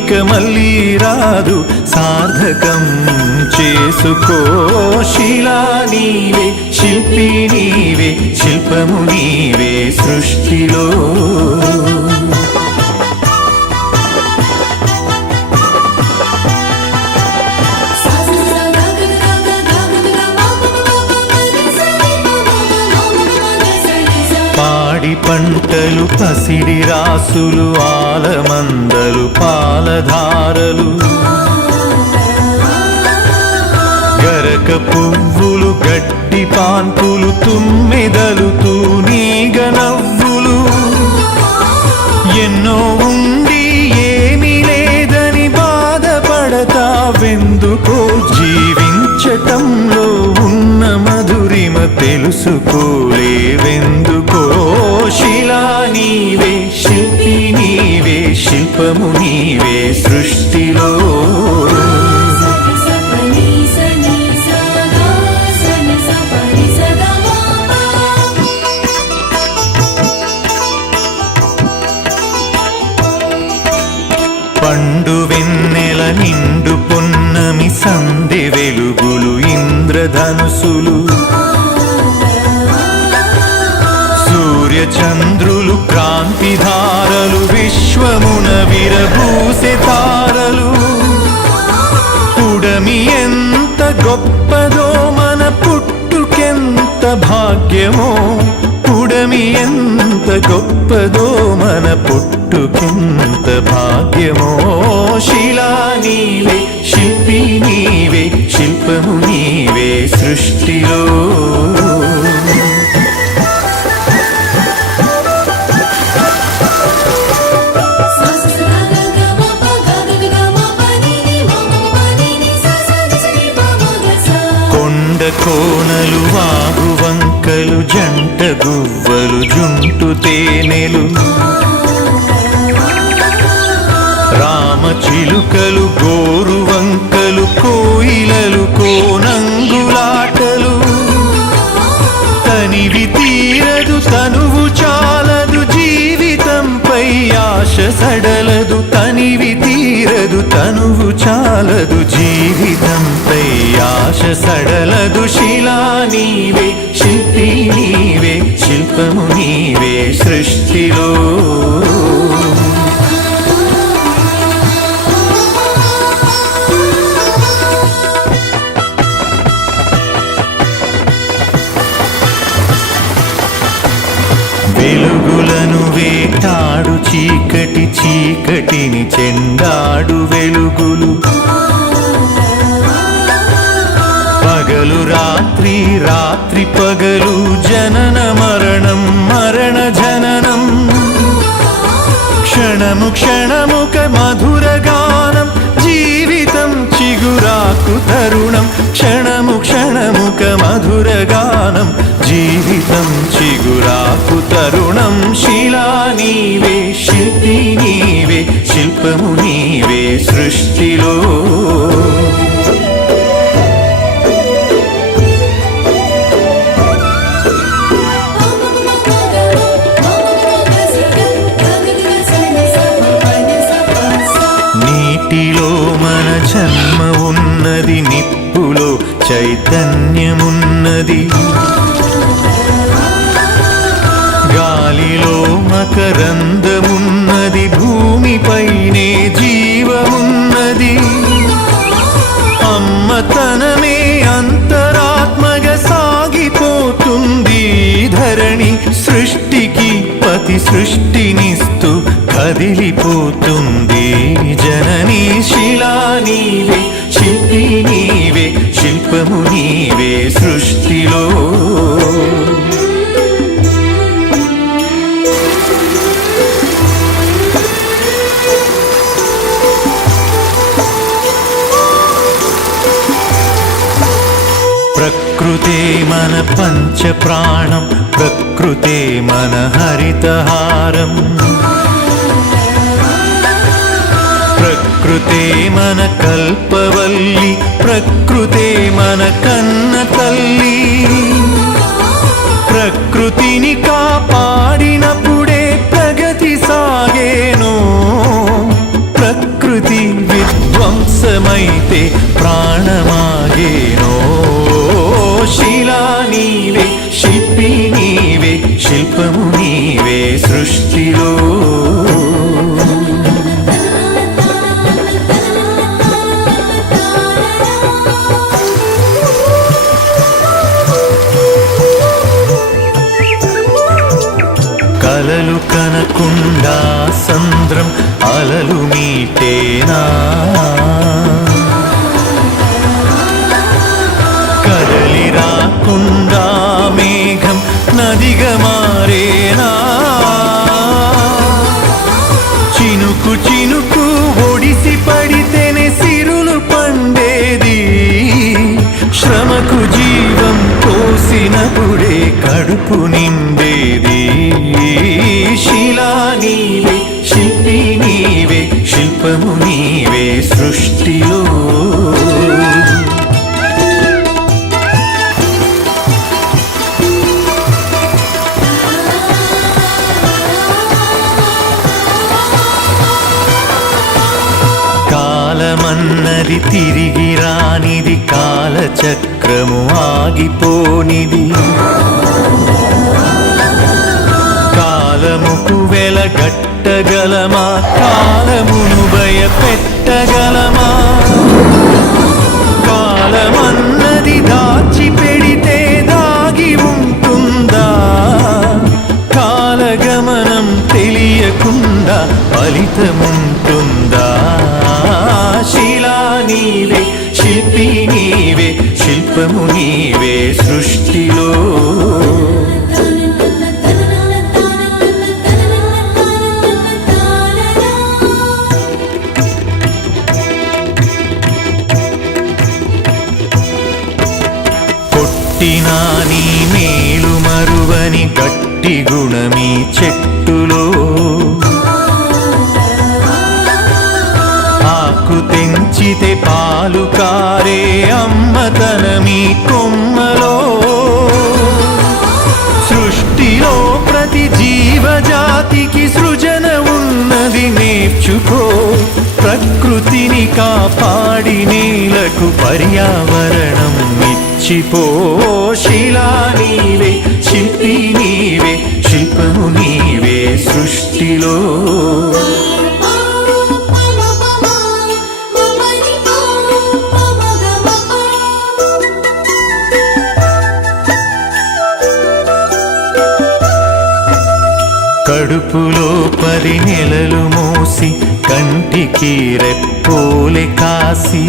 ఇక మళ్ళీ రాదు, సార్థకం చేసుకో. శిలా నీవే, శిల్పి నీవే, శిల్పము నీవే సృష్టిలో. పాడి పంటలు, పసిడి రాసులు, ఆలమందలు, పాలధారలు, గరక పువ్వులు, గడ్డి పాన్పులు, తుమ్మెదలు, తూనీగ నవ్వులు, ఎన్నో ఉండి ఏమీ లేదని బాధపడతావెందుకో. జీవించటంలో ఉన్న మధురిమ తెలుసుకోలేవెందుకో. శిలా నీవే, శిల్పి నీవే, శిల్పము నీవే సృష్టిలో. పండు వెన్నెల, నిండు పొన్నమి, సందె వెలుగులు, ఇంద్రధనుసులు, సూర్య చంద్రులు, క్రాంతిధారలు, విశ్వమున విరబూసే తారలు. పుడమి ఎంత గొప్పదో, మన పుట్టుకెంత భాగ్యమో. పుడమి ఎంత గొప్పదో, మన పుట్టుకెంత భాగ్యమో. శిలా నీవే, శిల్పి నీవే, శిల్పము నీవే సృష్టిలో. కోనలు, వాగు వంకలు, జంట గువ్వలు, జుంటు తేనెలు, రామ చిలుకలు, గోరు వంకలు, కోయిలలు, కోనంగులాటలు. తనివి తీరదు, తనువు చాలదు, జీవితంపై ఆశ సడలదు. తనివి తీరదు, తనువు చాలదు, జీవితంపై ఆశ సడలదు. శిలా నీవే, శిల్పి నీవే, శిల్పము నీవే సృష్టిలో. వెలుగులను వేటాడు చీకటి, చీకటిని చెండాడు వెలుగులు. పగలు రాత్రి, రాత్రి పగలు, జనన మరణం, మరణ జననం. క్షణము క్షణముక మధుర గానం, జీవితం చిగురాకు తరుణం. క్షణము క్షణముక మధుర గానం, జీవితం చిగురాకు తరుణం. శిలా నీవే, శిల్పి నీవే, శిల్పము నీవే సృష్టిలో. నీటిలో మన జన్మ ఉన్నది, నిప్పులో చైతన్యమున్నది, గాలిలో మకరందమున్నది, భూమిపైనే జీవమున్నది. అమ్మతనమే అంతరాత్మగా సాగిపోతుంది ధరణి. సృష్టికి పతి సృష్టినిస్తూ కదిలిపోతుంది జనని. శిలా నీవే, శిల్పి నీవే, శిల్పము నీవే సృష్టిలో. ప్రకృతే మన పంచ ప్రాణం, ప్రకృతే మన హరితహారం. ప్రకృతే మన కల్పవల్లి, ప్రకృతే మన కన్న తల్లి. ప్రకృతిని కాపాడినప్పుడే ప్రగతి సాగేను, ప్రకృతి దూరమైతే ప్రాణమాగేనో. శిలా నీవే, శిల్పి నీవే, శిల్పము నీవే సృష్టిలో. కలలు కనకుండా సంద్రం అలలు మీటేనా, కదలి రాకుండా మేఘం నదిగా మారేనా. చినుకు చినుకు ఒడిసి పడితేనే సిరులు పండేది, శ్రమకు జీవం పోసినప్పుడే కడుపు నిండేది. శిలా నీవే, శిల్పి నీవే, శిల్పము నీవే సృష్టిలో. కాలమన్నది తిరిగి రానిది, కాలచక్రము ఆగిపోనిది. కాలముకు వెలగట్టగలమా, కాలమును భయపెట్టగలమా. కాలమన్నది దాచి పెడితే దాగి ఉంటుందా, కాలగమనం తెలియకుండా ఫలితముంటుందా. శిలా నీవే, శిల్పి నీవే, శిల్పము నీవే సృష్టిలో. కొట్టినా నీ మేలు మరువని గట్టి గుణమీ చెట్టులో. ఆకు తెంచితే పాలు కారే అమ్మతనమీ కొమ్మలో. సృష్టిలో ప్రతి జీవజాతికి సృజన ఉన్నది, నేర్చుకో. ప్రకృతిని కాపాడి నేలకు పర్యావరణం ఇచ్చిపో. శిలా నీవే, శిల్పి నీవే, శిల్పము నీవే సృష్టిలో. కడుపులో 10 నెలలు మోసి కంటికి రెప్పోలే కాసి,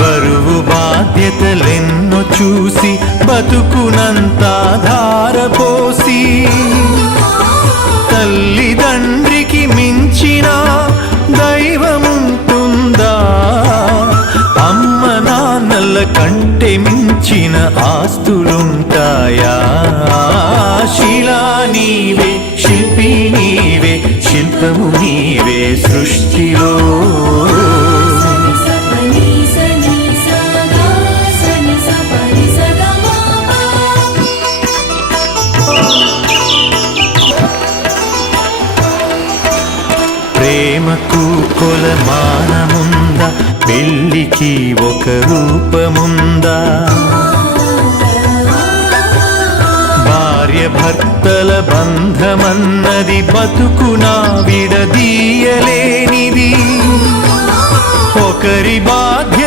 బరువు బాధ్యతలెన్నో చూసి బతుకునంతా ధారపోసి. తల్లిదండ్రికి మించిన దైవముంటుందా, అమ్మ నాన్నల కంటే మించిన ఆస్తులుంటాయా. శిలా నీవే, శిల్పి నీవే, శిల్పము నీవే సృష్టిలో. ప్రేమకు కొలమానముందా, పెళ్ళికి ఒక రూపముందా. భార్య భర్తల బంధమన్నది బతుకునా విడదీయలేనిది. ఒకరి బాధ్యత